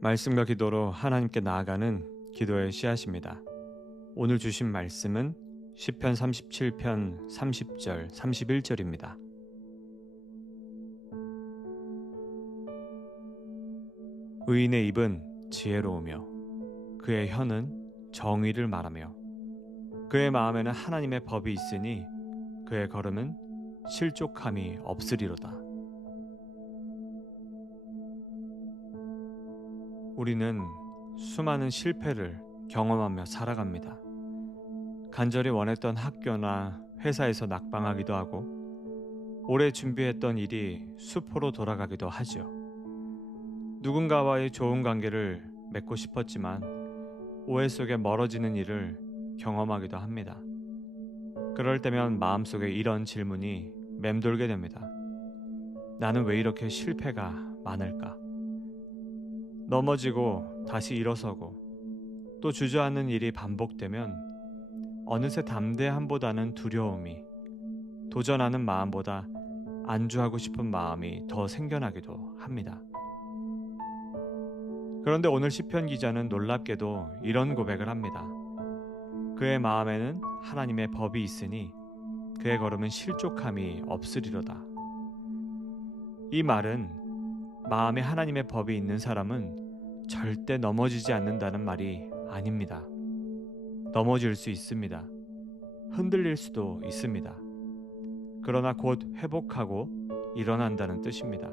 말씀과 기도로 하나님께 나아가는 기도의 씨앗입니다. 오늘 주신 말씀은 시편 37편 30절 31절입니다. 의인의 입은 지혜로우며 그의 혀는 정의를 말하며 그의 마음에는 하나님의 법이 있으니 그의 걸음은 실족함이 없으리로다. 우리는 수많은 실패를 경험하며 살아갑니다. 간절히 원했던 학교나 회사에서 낙방하기도 하고 오래 준비했던 일이 수포로 돌아가기도 하죠. 누군가와의 좋은 관계를 맺고 싶었지만 오해 속에 멀어지는 일을 경험하기도 합니다. 그럴 때면 마음속에 이런 질문이 맴돌게 됩니다. 나는 왜 이렇게 실패가 많을까? 넘어지고 다시 일어서고 또 주저앉는 일이 반복되면 어느새 담대함보다는 두려움이, 도전하는 마음보다 안주하고 싶은 마음이 더 생겨나기도 합니다. 그런데 오늘 시편 기자는 놀랍게도 이런 고백을 합니다. 그의 마음에는 하나님의 법이 있으니 그의 걸음은 실족함이 없으리로다. 이 말은 마음에 하나님의 법이 있는 사람은 절대 넘어지지 않는다는 말이 아닙니다. 넘어질 수 있습니다. 흔들릴 수도 있습니다. 그러나 곧 회복하고 일어난다는 뜻입니다.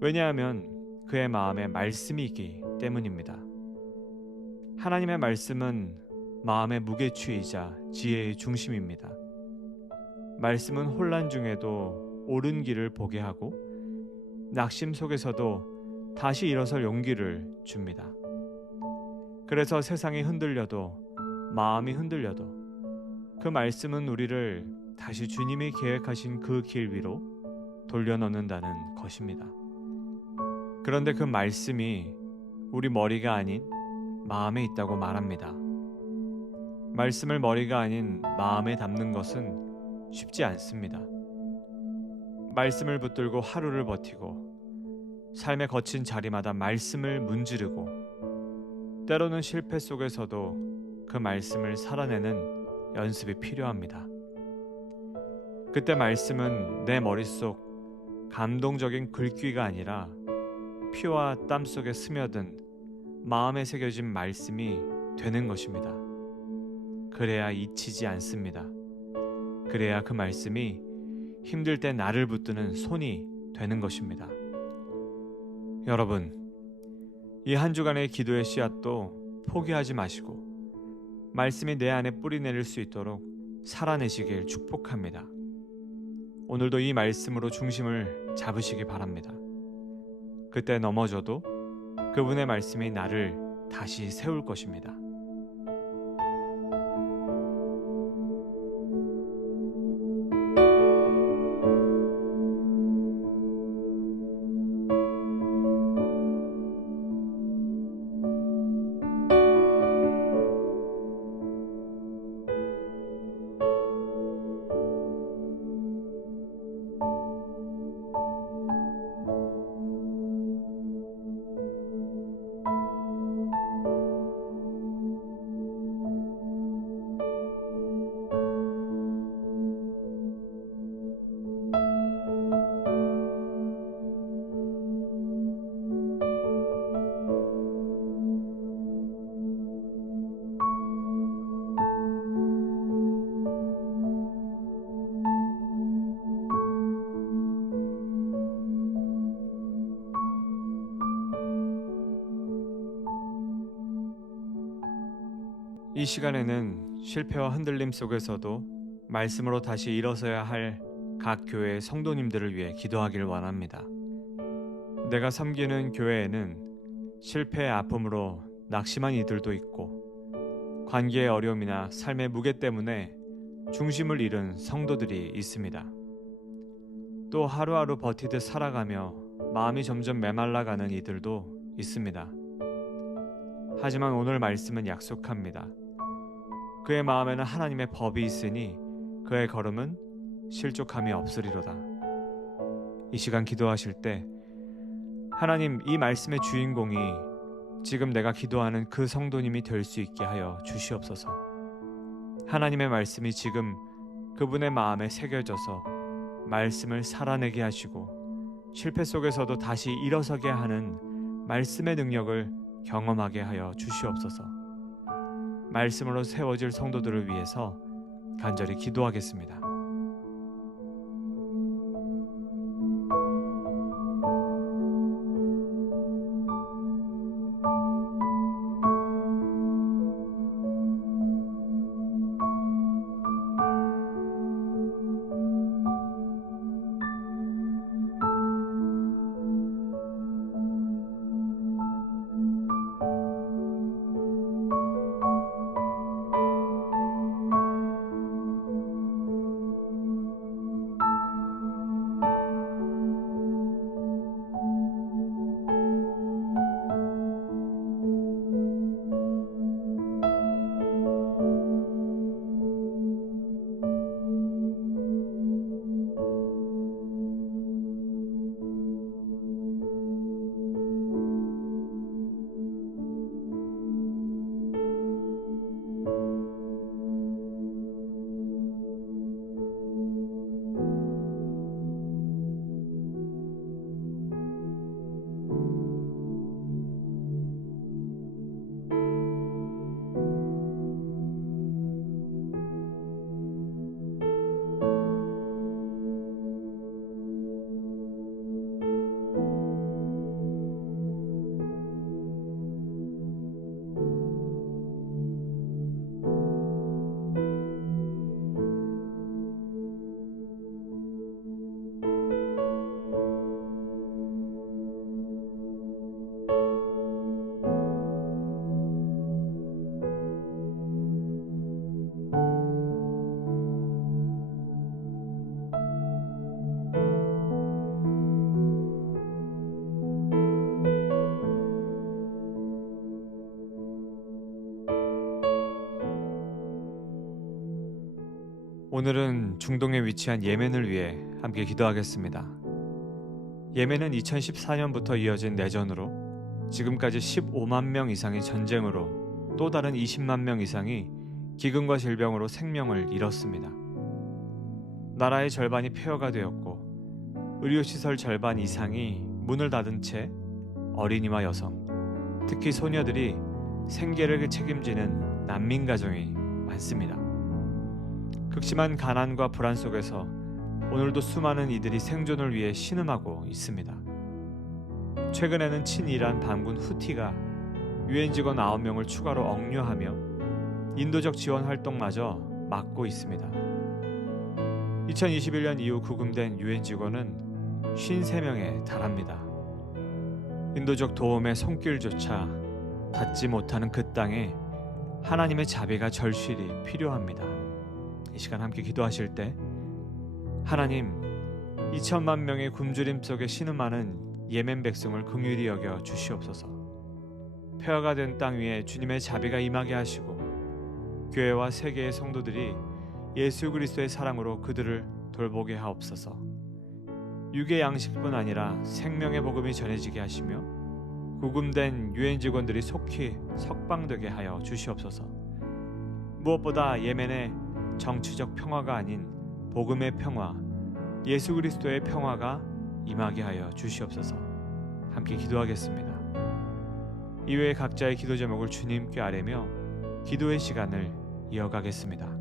왜냐하면 그의 마음에 말씀이 있기 때문입니다. 하나님의 말씀은 마음의 무게추이자 지혜의 중심입니다. 말씀은 혼란 중에도 옳은 길을 보게 하고 낙심 속에서도 다시 일어설 용기를 줍니다. 그래서 세상이 흔들려도 마음이 흔들려도 그 말씀은 우리를 다시 주님이 계획하신 그 길 위로 돌려놓는다는 것입니다. 그런데 그 말씀이 우리 머리가 아닌 마음에 있다고 말합니다. 말씀을 머리가 아닌 마음에 담는 것은 쉽지 않습니다. 말씀을 붙들고 하루를 버티고 삶의 거친 자리마다 말씀을 문지르고 때로는 실패 속에서도 그 말씀을 살아내는 연습이 필요합니다. 그때 말씀은 내 머릿속 감동적인 글귀가 아니라 피와 땀 속에 스며든 마음에 새겨진 말씀이 되는 것입니다. 그래야 잊히지 않습니다. 그래야 그 말씀이 힘들 때 나를 붙드는 손이 되는 것입니다. 여러분, 이 한 주간의 기도의 씨앗도 포기하지 마시고 말씀이 내 안에 뿌리 내릴 수 있도록 살아내시길 축복합니다. 오늘도 이 말씀으로 중심을 잡으시기 바랍니다. 그때 넘어져도 그분의 말씀이 나를 다시 세울 것입니다. 이 시간에는 실패와 흔들림 속에서도 말씀으로 다시 일어서야 할 각 교회의 성도님들을 위해 기도하길 원합니다. 내가 섬기는 교회에는 실패의 아픔으로 낙심한 이들도 있고 관계의 어려움이나 삶의 무게 때문에 중심을 잃은 성도들이 있습니다. 또 하루하루 버티듯 살아가며 마음이 점점 메말라가는 이들도 있습니다. 하지만 오늘 말씀은 약속합니다. 그의 마음에는 하나님의 법이 있으니 그의 걸음은 실족함이 없으리로다. 이 시간 기도하실 때 하나님, 이 말씀의 주인공이 지금 내가 기도하는 그 성도님이 될 수 있게 하여 주시옵소서. 하나님의 말씀이 지금 그분의 마음에 새겨져서 말씀을 살아내게 하시고 실패 속에서도 다시 일어서게 하는 말씀의 능력을 경험하게 하여 주시옵소서. 말씀으로 세워질 성도들을 위해서 간절히 기도하겠습니다. 오늘은 중동에 위치한 예멘을 위해 함께 기도하겠습니다. 예멘은 2014년부터 이어진 내전으로 지금까지 15만 명 이상이 전쟁으로 또 다른 20만 명 이상이 기근과 질병으로 생명을 잃었습니다. 나라의 절반이 폐허가 되었고 의료시설 절반 이상이 문을 닫은 채 어린이와 여성, 특히 소녀들이 생계를 책임지는 난민 가정이 많습니다. 극심한 가난과 불안 속에서 오늘도 수많은 이들이 생존을 위해 신음하고 있습니다. 최근에는 친이란 반군 후티가 유엔 직원 9명을 추가로 억류하며 인도적 지원 활동마저 막고 있습니다. 2021년 이후 구금된 유엔 직원은 53명에 달합니다. 인도적 도움의 손길조차 닿지 못하는 그 땅에 하나님의 자비가 절실히 필요합니다. 이 시간 함께 기도하실 때 하나님, 2천만 명의 굶주림 속에 신음하는 예멘 백성을 긍휼히 여겨 주시옵소서. 폐허가 된 땅 위에 주님의 자비가 임하게 하시고 교회와 세계의 성도들이 예수 그리스도의 사랑으로 그들을 돌보게 하옵소서. 육의 양식뿐 아니라 생명의 복음이 전해지게 하시며 구금된 유엔 직원들이 속히 석방되게 하여 주시옵소서. 무엇보다 예멘의 정치적 평화가 아닌 복음의 평화, 예수 그리스도의 평화가 임하게 하여 주시옵소서. 함께 기도하겠습니다. 이외의 각자의 기도 제목을 주님께 아뢰며 기도의 시간을 이어가겠습니다.